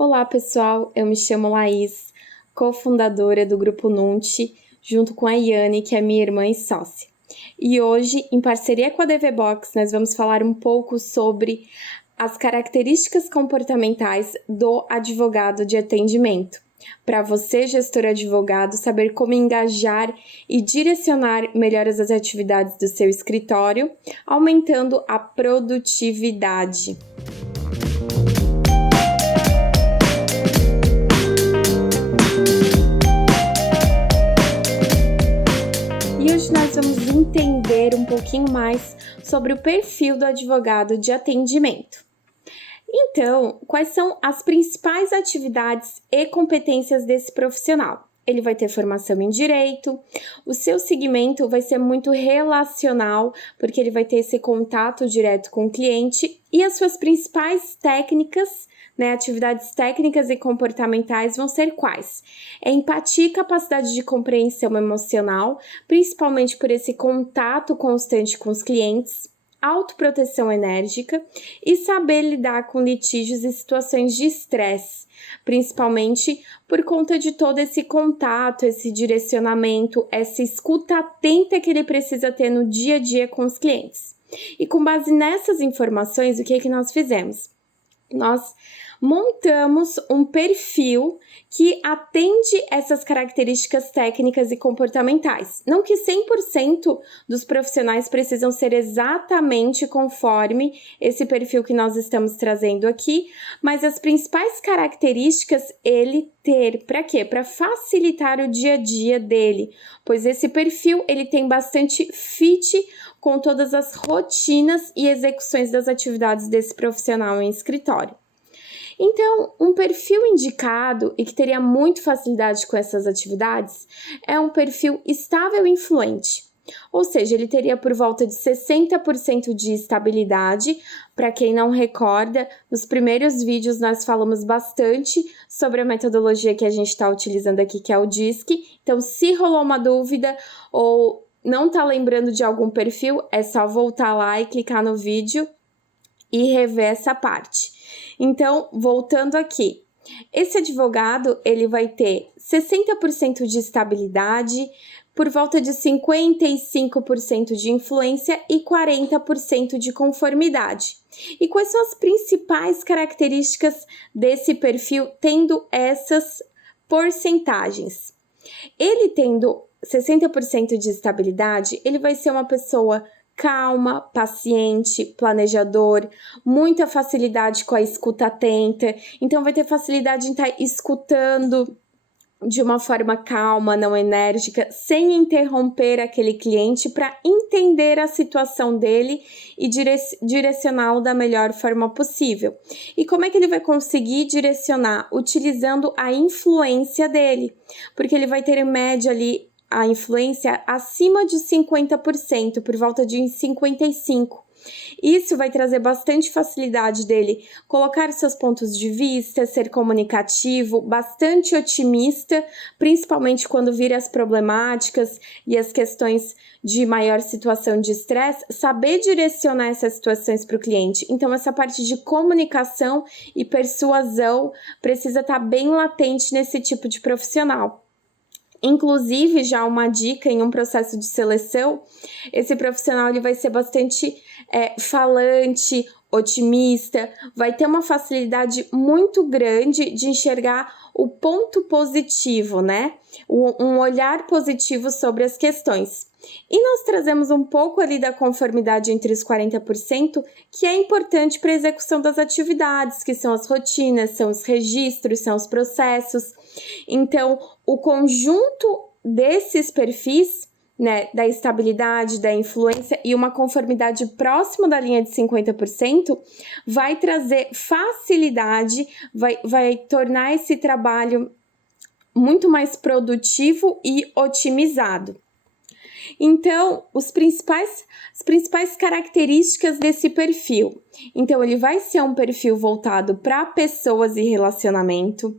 Olá, pessoal. Eu me chamo Laís, cofundadora do Grupo Nunti, junto com a Iane, que é minha irmã e sócia. E hoje, em parceria com a DVBox, nós vamos falar um pouco sobre as características comportamentais do advogado de atendimento, para você, gestor advogado, saber como engajar e direcionar melhor as atividades do seu escritório, aumentando a produtividade. E hoje nós vamos entender um pouquinho mais sobre o perfil do advogado de atendimento. Então, quais são as principais atividades e competências desse profissional? Ele vai ter formação em direito, o seu segmento vai ser muito relacional, porque ele vai ter esse contato direto com o cliente, e as suas principais técnicas, atividades técnicas e comportamentais vão ser quais? Empatia e capacidade de compreensão emocional, principalmente por esse contato constante com os clientes, autoproteção enérgica e saber lidar com litígios e situações de estresse, principalmente por conta de todo esse contato, esse direcionamento, essa escuta atenta que ele precisa ter no dia a dia com os clientes. E com base nessas informações, o que é que nós fizemos? Nós montamos um perfil que atende essas características técnicas e comportamentais. Não que 100% dos profissionais precisam ser exatamente conforme esse perfil que nós estamos trazendo aqui, mas as principais características ele ter. Para quê? Para facilitar o dia a dia dele, pois esse perfil ele tem bastante fit com todas as rotinas e execuções das atividades desse profissional em escritório. Então, um perfil indicado e que teria muito facilidade com essas atividades é um perfil estável e influente. Ou seja, ele teria por volta de 60% de estabilidade. Para quem não recorda, nos primeiros vídeos nós falamos bastante sobre a metodologia que a gente está utilizando aqui, que é o DISC. Então, se rolou uma dúvida ou não está lembrando de algum perfil, é só voltar lá e clicar no vídeo e rever essa parte. Então, voltando aqui, esse advogado ele vai ter 60% de estabilidade, por volta de 55% de influência e 40% de conformidade. E quais são as principais características desse perfil tendo essas porcentagens? Ele tendo 60% de estabilidade, ele vai ser uma pessoa calma, paciente, planejador, muita facilidade com a escuta atenta, então vai ter facilidade em estar escutando de uma forma calma, não enérgica, sem interromper aquele cliente para entender a situação dele e direcioná-lo da melhor forma possível. E como é que ele vai conseguir direcionar? Utilizando a influência dele, porque ele vai ter em média ali a influência acima de 50%, por volta de 55%. Isso vai trazer bastante facilidade dele colocar seus pontos de vista, ser comunicativo, bastante otimista, principalmente quando vir as problemáticas e as questões de maior situação de estresse, saber direcionar essas situações para o cliente. Então, essa parte de comunicação e persuasão precisa estar bem latente nesse tipo de profissional. Inclusive, já uma dica em um processo de seleção, esse profissional ele vai ser bastante falante, otimista, vai ter uma facilidade muito grande de enxergar o ponto positivo, um olhar positivo sobre as questões. E nós trazemos um pouco ali da conformidade entre os 40%, que é importante para a execução das atividades, que são as rotinas, são os registros, são os processos. Então, o conjunto desses perfis, da estabilidade, da influência e uma conformidade próxima da linha de 50%, vai trazer facilidade, vai tornar esse trabalho muito mais produtivo e otimizado. Então, as principais características desse perfil. Então, ele vai ser um perfil voltado para pessoas e relacionamento,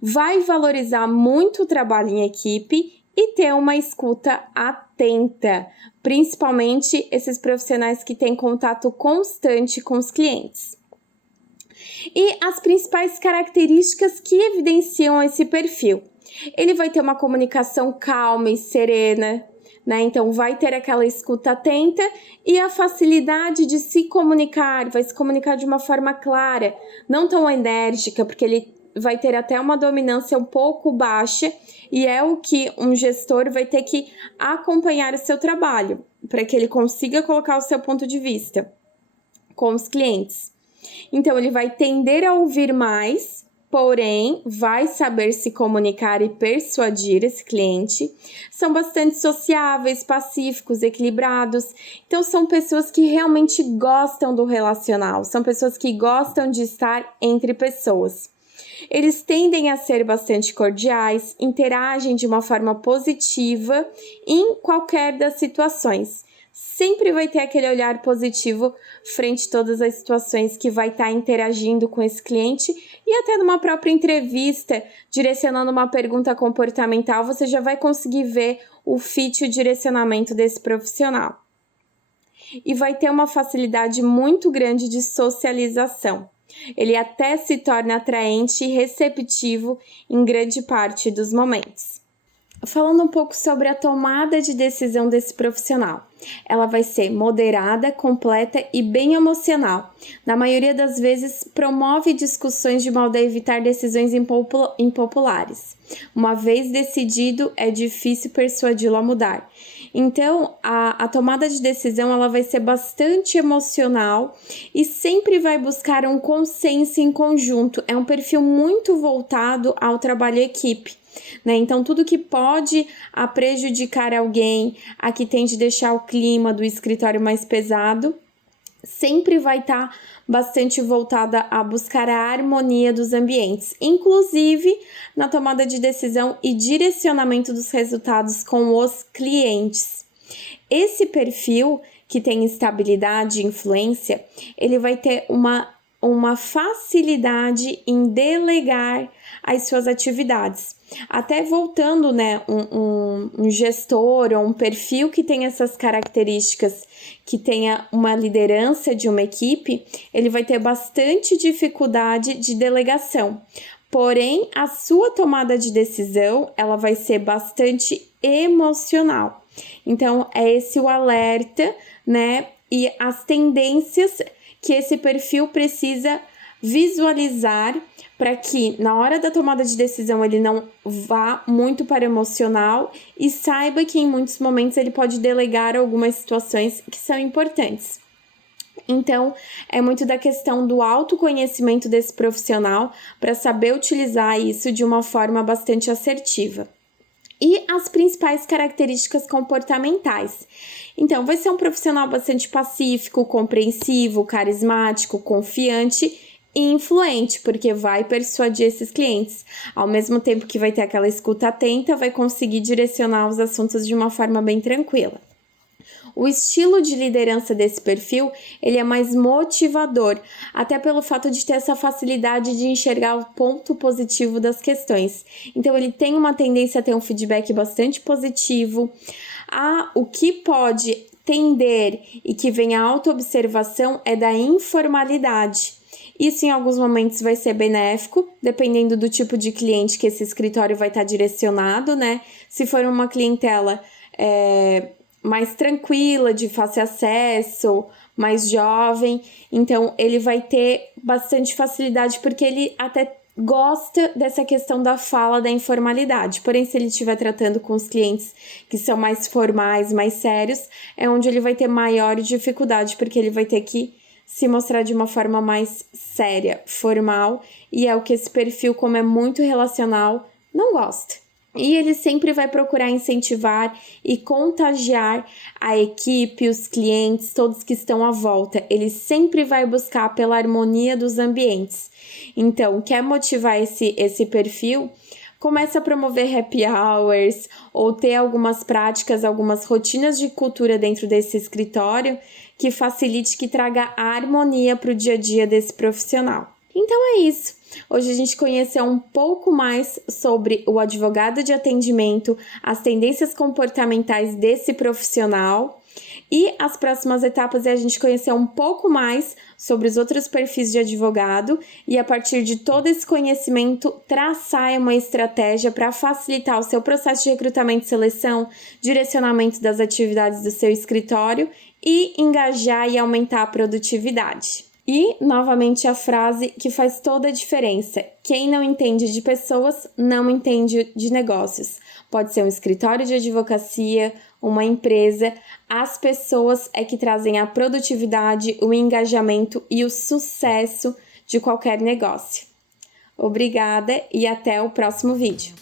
vai valorizar muito o trabalho em equipe e ter uma escuta atenta, principalmente esses profissionais que têm contato constante com os clientes. E as principais características que evidenciam esse perfil. Ele vai ter uma comunicação calma e serena, né? Então, vai ter aquela escuta atenta e a facilidade de se comunicar, vai se comunicar de uma forma clara, não tão enérgica, porque ele vai ter até uma dominância um pouco baixa e é o que um gestor vai ter que acompanhar o seu trabalho, para que ele consiga colocar o seu ponto de vista com os clientes. Então, ele vai tender a ouvir mais, porém, vai saber se comunicar e persuadir esse cliente. São bastante sociáveis, pacíficos, equilibrados. Então, são pessoas que realmente gostam do relacional. São pessoas que gostam de estar entre pessoas. Eles tendem a ser bastante cordiais, interagem de uma forma positiva em qualquer das situações. Sempre vai ter aquele olhar positivo frente a todas as situações que vai estar interagindo com esse cliente e até numa própria entrevista, direcionando uma pergunta comportamental, você já vai conseguir ver o fit e o direcionamento desse profissional. E vai ter uma facilidade muito grande de socialização. Ele até se torna atraente e receptivo em grande parte dos momentos. Falando um pouco sobre a tomada de decisão desse profissional. Ela vai ser moderada, completa e bem emocional. Na maioria das vezes, promove discussões de modo a evitar decisões impopulares. Uma vez decidido, é difícil persuadi-lo a mudar. Então, a tomada de decisão ela vai ser bastante emocional e sempre vai buscar um consenso em conjunto. É um perfil muito voltado ao trabalho em equipe. Né? Então, tudo que pode prejudicar alguém, a que tende a deixar o clima do escritório mais pesado, sempre vai estar bastante voltada a buscar a harmonia dos ambientes, inclusive na tomada de decisão e direcionamento dos resultados com os clientes. Esse perfil que tem estabilidade e influência, ele vai ter uma facilidade em delegar as suas atividades. Até voltando, né, um gestor ou um perfil que tem essas características, que tenha uma liderança de uma equipe, ele vai ter bastante dificuldade de delegação. Porém, a sua tomada de decisão, ela vai ser bastante emocional. Então, é esse o alerta, né, e as tendências que esse perfil precisa visualizar para que na hora da tomada de decisão ele não vá muito para o emocional e saiba que em muitos momentos ele pode delegar algumas situações que são importantes. Então, é muito da questão do autoconhecimento desse profissional para saber utilizar isso de uma forma bastante assertiva. E as principais características comportamentais. Então, vai ser um profissional bastante pacífico, compreensivo, carismático, confiante e influente, porque vai persuadir esses clientes. Ao mesmo tempo que vai ter aquela escuta atenta, vai conseguir direcionar os assuntos de uma forma bem tranquila. O estilo de liderança desse perfil, ele é mais motivador, até pelo fato de ter essa facilidade de enxergar o ponto positivo das questões. Então, ele tem uma tendência a ter um feedback bastante positivo. O que pode tender e que vem a autoobservação é da informalidade. Isso em alguns momentos vai ser benéfico, dependendo do tipo de cliente que esse escritório vai estar direcionado, né? Se for uma clientela mais tranquila, de fácil acesso, mais jovem, então ele vai ter bastante facilidade, porque ele até gosta dessa questão da fala, da informalidade. Porém, se ele estiver tratando com os clientes que são mais formais, mais sérios, é onde ele vai ter maior dificuldade, porque ele vai ter que se mostrar de uma forma mais séria, formal, e é o que esse perfil, como é muito relacional, não gosta. E ele sempre vai procurar incentivar e contagiar a equipe, os clientes, todos que estão à volta. Ele sempre vai buscar pela harmonia dos ambientes. Então, quer motivar esse perfil? Começa a promover happy hours ou ter algumas práticas, algumas rotinas de cultura dentro desse escritório que facilite, que traga harmonia para o dia a dia desse profissional. Então é isso. Hoje a gente conheceu um pouco mais sobre o advogado de atendimento, as tendências comportamentais desse profissional E as próximas etapas é a gente conhecer um pouco mais sobre os outros perfis de advogado e, a partir de todo esse conhecimento, traçar uma estratégia para facilitar o seu processo de recrutamento e seleção, direcionamento das atividades do seu escritório e engajar e aumentar a produtividade. E, novamente, a frase que faz toda a diferença: quem não entende de pessoas, não entende de negócios. Pode ser um escritório de advocacia, uma empresa, as pessoas é que trazem a produtividade, o engajamento e o sucesso de qualquer negócio. Obrigada e até o próximo vídeo.